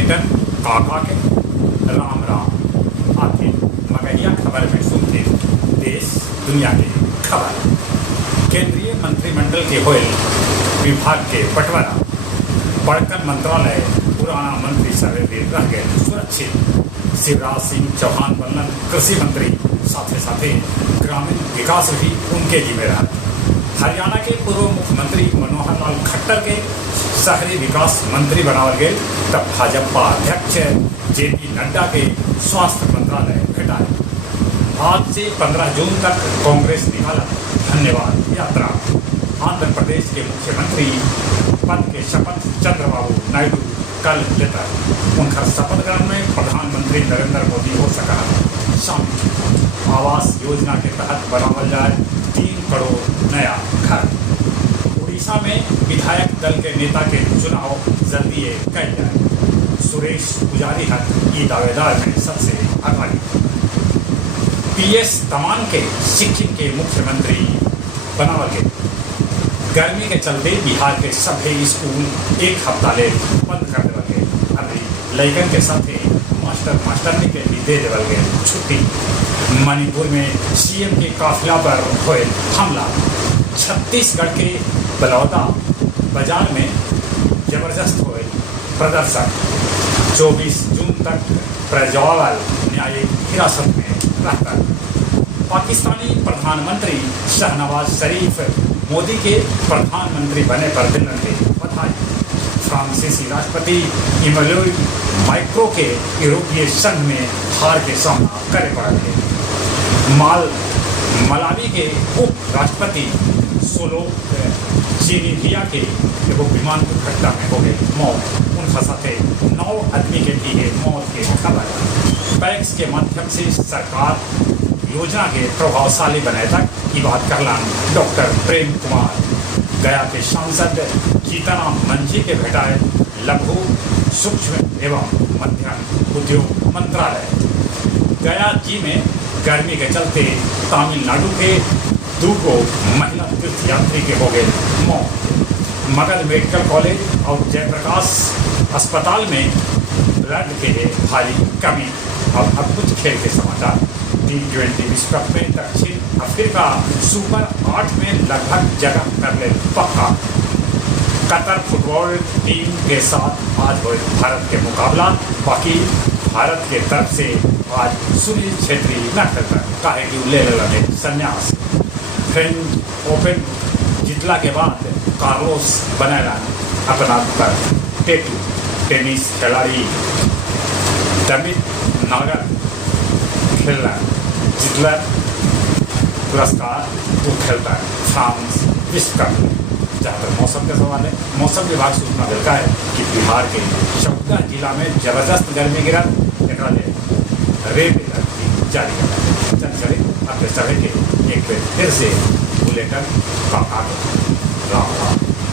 Batten काका के राम राम आते मगहिया खबर में सुनते देश दुनिया की खबर। केंद्रीय मंत्रिमंडल के होए विभाग के बंटवारा, बड़कन मंत्रालय पुराना मंत्री सारे दिन रह गए सुरक्षित। शिवराज सिंह चौहान बनलन कृषि मंत्री, साथे साथे ग्रामीण विकास भी उनके जिम्मे रहा। हरियाणा के पूर्व मुख्यमंत्री मनोहर लाल खट्टर के शहरी विकास मंत्री बनावल गए। तब भाजपा अध्यक्ष जेपी नड्डा के स्वास्थ्य मंत्रालय भेटाए। आज से 15 जून तक कांग्रेस निकाला धन्यवाद यात्रा। आंध्र प्रदेश के मुख्यमंत्री पद के शपथ चंद्रबाबू नायडू कल लेता। उनका शपथ ग्रहण में प्रधानमंत्री नरेंद्र मोदी हो सका शामिल। आवास योजना के तहत बनावल जाए 3 करोड़ नया घर। उड़ीसा में विधायक दल के नेता के चुनाव जल्दी कल जाए। सुरेश पुजारी हक ई दावेदार में सबसे आगाड़ी। पीएस तमान के सिक्किम के मुख्यमंत्री बनावल गए। गर्मी के चलते बिहार के सभी स्कूल 1 हफ्ता ले बंद कर देवल गए। अभी लैकन के साथ मास्टरनी के भी दे देवल गए छुट्टी। मणिपुर में सीएम के काफिला पर हुए हमला। छत्तीसगढ़ के बलौदा बाजार में जबरदस्त हुए प्रदर्शन। 24 जून तक प्रज्वल न्यायिक हिरासत में रहकर। पाकिस्तानी प्रधानमंत्री शहनवाज शरीफ मोदी के प्रधानमंत्री बने पर दिलन के बधाई। फ्रांसीसी राष्ट्रपति इमैनुएल मैक्रों के यूरोपीय संघ में हार के सामना करे पड़े। मलावी के उप राष्ट्रपति सोलोजिनिया के एगो विमान दुर्घटना में हो गए मौत। उनका साथे 9 आदमी के भी मौत के खबर। पैक्स के माध्यम से सरकार योजना के प्रभावशाली बनाए तक ये बात करला डॉक्टर प्रेम कुमार। गया के सांसद जीतनराम मांझी के भेटाए लघु सूक्ष्म एवं मध्यम उद्योग मंत्रालय। गया जी में गर्मी के चलते तमिलनाडु के 2 महिला तीर्थयात्री के हो गए मौत। मगध मेडिकल कॉलेज और जयप्रकाश अस्पताल में ब्लड के भारी कमी। और अब कुछ खेल के समाचार। T20 विश्व कप में दक्षिण अफ्रीका सुपर 8 में लगभग जगह कर ले पक्का। कतर फुटबॉल टीम के साथ आज हुए भारत के मुकाबला। बाकी भारत के तरफ से आज सुनील छेत्री न खेलता काहे कि ले लगे संन्यास। फ्रेंच ओपन जीतला के बाद कार्लोस बनाएला अपना पर टेटू। टेनिस खिलाड़ी डमित नागर खेलना जितला पुरस्कार वो खेलता है फ्रांस विश्व कप। जहाँ तक मौसम का सवाल है, मौसम विभाग सूचना देता है कि बिहार के 14 जिला में जबरदस्त गर्मी गिरा। रेड अलर्ट जारी कर चले अपने सभी के एक फिर से बुलेटिन का आगे। राम राम।